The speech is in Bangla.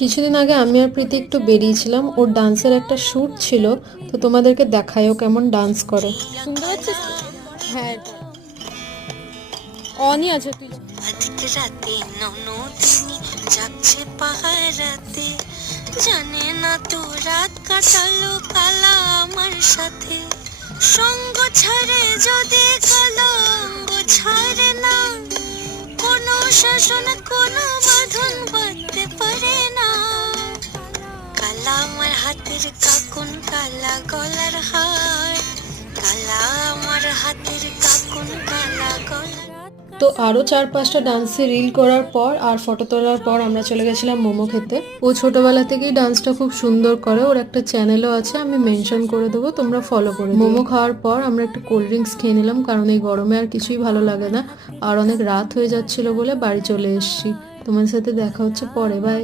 কিছুদিন আগে আমি আর প্রীতি একটু বেরিয়েছিলাম, ওর ডান্সের একটা শ্যুট ছিল, তো তোমাদেরকে দেখায় ও কেমন ডান্স করে। শুনতে পাচ্ছিস তো? হ্যাঁ অনই আছে তুই। রাতে ননদিনী যাচ্ছে পাহারাতে, জানে না তো রাত কাটালো কালা আমার সাথে। সঙ্গ ছাড়ে যদি কালো অঙ্গ ছাড়ে না, কোনো শাসন কোনো বাঁধন বাঁধতে পারে না। কালা আমার হাতের কাকুন কালা গলার হার, কালা আমার হাতের কাকুন কালা গলার। তো আরও 4-5টা ডান্সে রিল করার পর আর ফটো তোলার পর আমরা চলে গেছিলাম মোমো খেতে। ও ছোটবেলা থেকেই ডান্সটা খুব সুন্দর করে, ওর একটা চ্যানেলও আছে, আমি মেনশন করে দেবো, তোমরা ফলো করে। মোমো খাওয়ার পর আমরা একটু কোল্ড ড্রিঙ্কস খেয়ে নিলাম, কারণ এই গরমে আর কিছুই ভালো লাগে না, আর অনেক রাত হয়ে যাচ্ছিল বলে বাড়ি চলে এসেছি। তোমার সাথে দেখা হচ্ছে পরে, বাই।